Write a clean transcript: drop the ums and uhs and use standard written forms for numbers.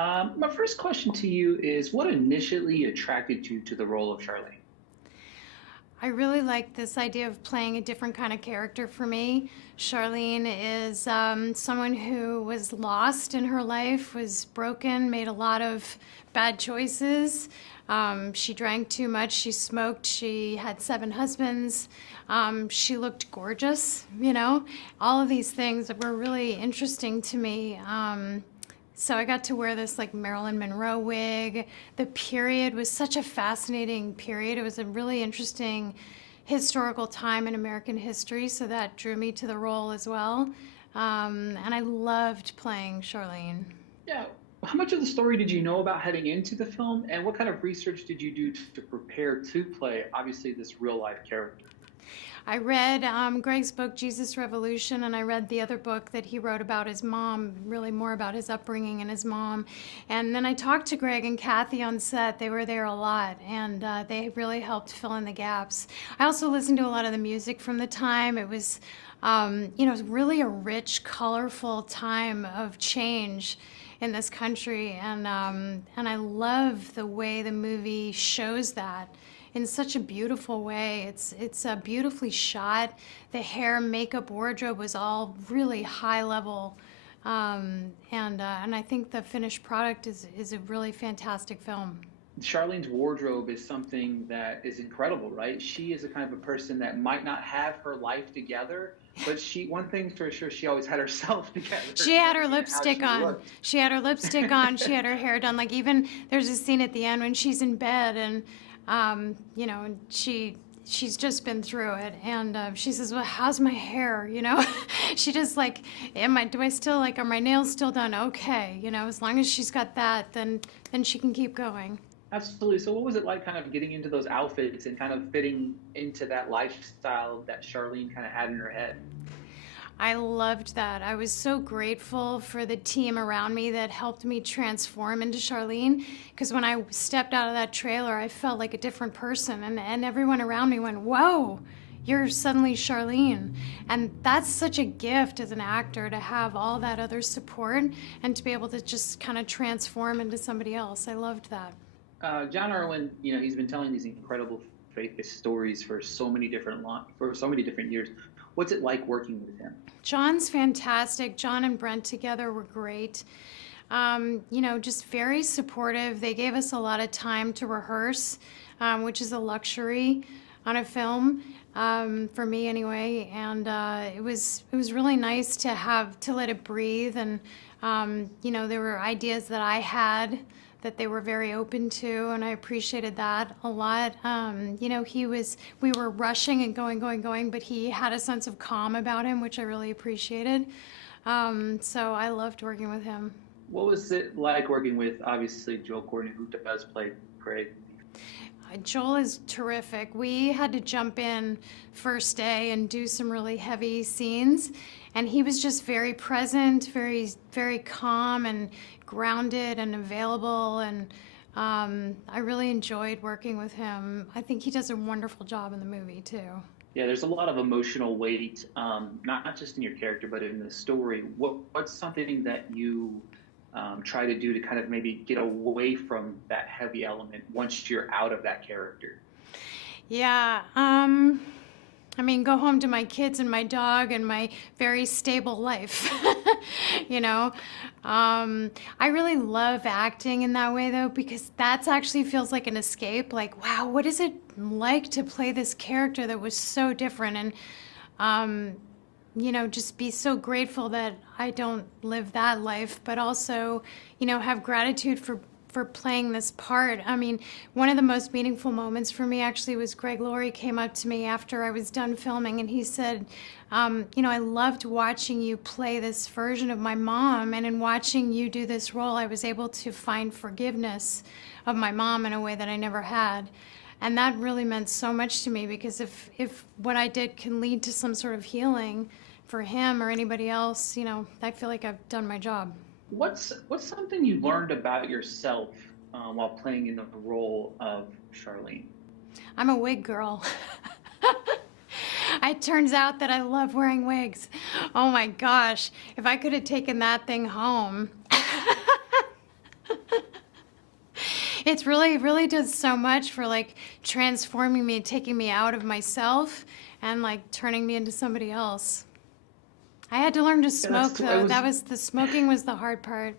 My first question to you is what initially attracted you to the role of Charlene? I really like this idea of playing a different kind of character for me. Charlene is someone who was lost in her life, was broken, made a lot of bad choices. She drank too much, she smoked, she had 7 husbands. She looked gorgeous, All of these things were really interesting to me. So I got to wear this like Marilyn Monroe wig. The period was such a fascinating period. It was a really interesting historical time in American history, so that drew me to the role as well. And I loved playing Charlene. Yeah. How much of the story did you know about heading into the film, and what kind of research did you do to prepare to play, obviously, this real life character? I read Greg's book, Jesus Revolution, and I read the other book that he wrote about his mom, really more about his upbringing and his mom. And then I talked to Greg and Kathy on set. They were there a lot, and they really helped fill in the gaps. I also listened to a lot of the music from the time. It was, it was really a rich, colorful time of change in this country, and I love the way the movie shows that in such a beautiful way. It's beautifully shot. The hair, makeup, wardrobe was all really high level, and I think the finished product is a really fantastic film. Charlene's wardrobe is something that is incredible, right? She is a kind of a person that might not have her life together, but one thing's for sure, she always had herself together. She had her lipstick on. She had her lipstick on. She had her hair done. Like, even there's a scene at the end when she's in bed and, and she's just been through it, and she says, "Well, how's my hair?" She just like, are my nails still done? Okay, as long as she's got that, then she can keep going. Absolutely. So what was it like kind of getting into those outfits and kind of fitting into that lifestyle that Charlene kind of had in her head? I loved that. I was so grateful for the team around me that helped me transform into Charlene, because when I stepped out of that trailer, I felt like a different person, and everyone around me went, "Whoa, you're suddenly Charlene." And that's such a gift as an actor, to have all that other support and to be able to just kind of transform into somebody else. I loved that. John Irwin, he's been telling these incredible faith stories for so many different years. What's it like working with him? John's fantastic. John and Brent together were great. Just very supportive. They gave us a lot of time to rehearse, which is a luxury on a film, for me anyway. And it was really nice to let it breathe. And there were ideas that I had that they were very open to, and I appreciated that a lot. We were rushing and going, but he had a sense of calm about him, which I really appreciated. So I loved working with him. What was it like working with, obviously, Joel Courtney, who does play Greg? Joel is terrific. We had to jump in first day and do some really heavy scenes, and he was just very present, very, very calm and grounded and available, and I really enjoyed working with him. I think he does a wonderful job in the movie too. Yeah, there's a lot of emotional weight, not just in your character, but in the story. What's something that you try to do to kind of maybe get away from that heavy element once you're out of that character? Yeah, go home to my kids and my dog and my very stable life. I really love acting in that way, though, because that's actually feels like an escape. Like, wow, what is it like to play this character that was so different? And just be so grateful that I don't live that life, but also, have gratitude for playing this part. One of the most meaningful moments for me actually was Greg Laurie came up to me after I was done filming, and he said, I loved watching you play this version of my mom, and in watching you do this role, I was able to find forgiveness of my mom in a way that I never had. And that really meant so much to me, because if what I did can lead to some sort of healing for him or anybody else, I feel like I've done my job. What's something you learned about yourself while playing in the role of Charlene? I'm a wig girl. It turns out that I love wearing wigs. Oh my gosh, if I could have taken that thing home. It's really, really does so much for like transforming me, taking me out of myself and like turning me into somebody else. I had to learn to smoke though. The smoking was the hard part.